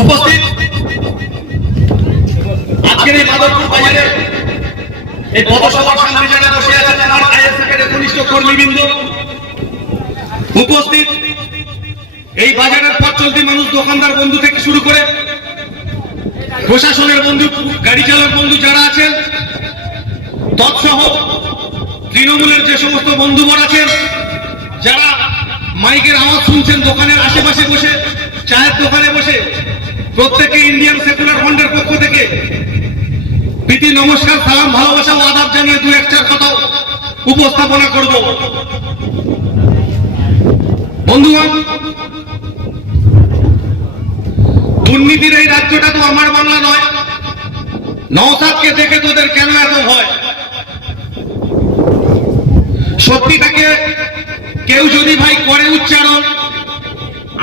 উপস্থিত আজকের এই মাধবপুর বাজারে এই পথসভার সামনে যারা বসে আছেন আমার আইএসএফ এর ঘনিষ্ঠ কর্মীবৃন্দ। উপস্থিত এই বাজারের পথ চলতি মানুষ, দোকানদার বন্ধু থেকে শুরু করে প্রশাসনের বন্ধু, গাড়ি চালক বন্ধু যারা আছেন, তৎসহ তৃণমূলের যে সমস্ত বন্ধুবর আছেন, যারা মাইকের আওয়াজ শুনছেন দোকানের আশেপাশে বসে, চায়ের দোকানে বসে প্রত্যেকে ইন্ডিয়ান সেকুলার ফ্রন্টের পক্ষ থেকে প্রীতি, নমস্কার, সালাম, ভালোবাসা ও আদাব জানিয়ে দু একটার কথা উপস্থাপনা করব। বন্ধুগণ, দুর্নীতির এই রাজ্যটা তো আমার বাংলা নয়। নওসাদকে দেখে তোদের কেন এত ভয়? সত্যিটাকে কেউ যদি ভাই করে উচ্চারণ,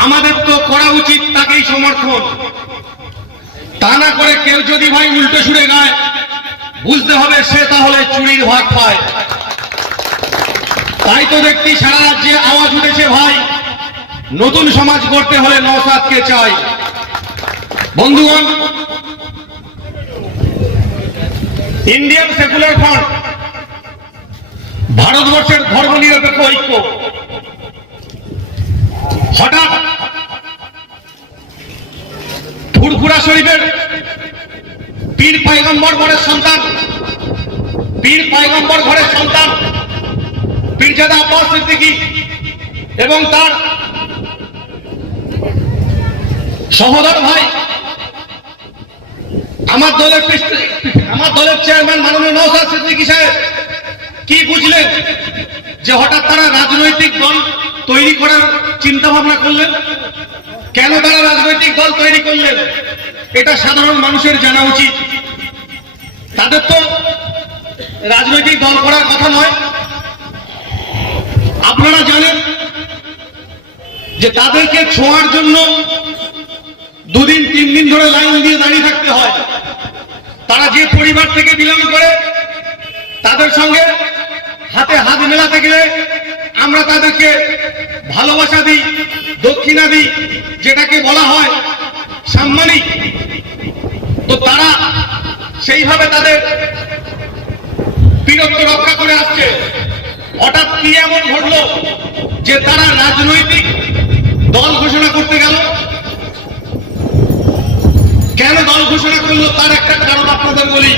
আমাদের তো করা উচিত তাকেই সমর্থন। তা না করে কেউ যদি ভাই উল্টো সুরে গায়, বুঝতে হবে সে তাহলে চুরির ভাগ পায়। তাই তো দেখছি সারা রাজ্যে আওয়াজ উঠেছে ভাই, নতুন সমাজ গড়তে হলে নওসাদকে চাই। বন্ধুগণ, ইন্ডিয়ান সেকুলার ফ্রন্ট, ভারতবর্ষের ধর্ম নিরপেক্ষ ঐক্য ফুরফুরা শরীফের পীর পাইগম্বর ঘরের সন্তান, পীর পাইগম্বর ঘরের সন্তান, পীরজাদা আব্বাস সিদ্দিকী এবং তার সহোদর ভাই, আমার দলের আমার দলের চেয়ারম্যান মাননীয় নৌসাদ সিদ্দিকী সাহেব, কি বুঝলেন যে হঠাৎ তারা রাজনৈতিক দল তৈরি করার চিন্তা ভাবনা করলেন? কেন তারা রাজনৈতিক দল তৈরি করলেন? এটা সাধারণ মানুষের জানা উচিত। তাদের তো রাজনৈতিক দল করার কথা নয়। আপনারা জানেন যে তাদেরকে ছোঁয়ার জন্য দুদিন, তিন দিন ধরে লাইন দিয়ে দাঁড়িয়ে থাকতে হয়। তারা যে পরিবার থেকে বিলং করে, তাদের সঙ্গে হাতে হাত মেলাতে গেলে আমরা তাদেরকে ভালোবাসা দিই। দক্ষিণা দিই যেটাকে বলা হয় সাম্মানিক তো তারা সেইভাবে তাদের বীরত্ব রক্ষা করে আসছে। হঠাৎ কি এমন ঘটলো যে তারা রাজনৈতিক দল ঘোষণা করতে গেল? কেন দল ঘোষণা করল? তার একটা কারণ আপনাদের বলি।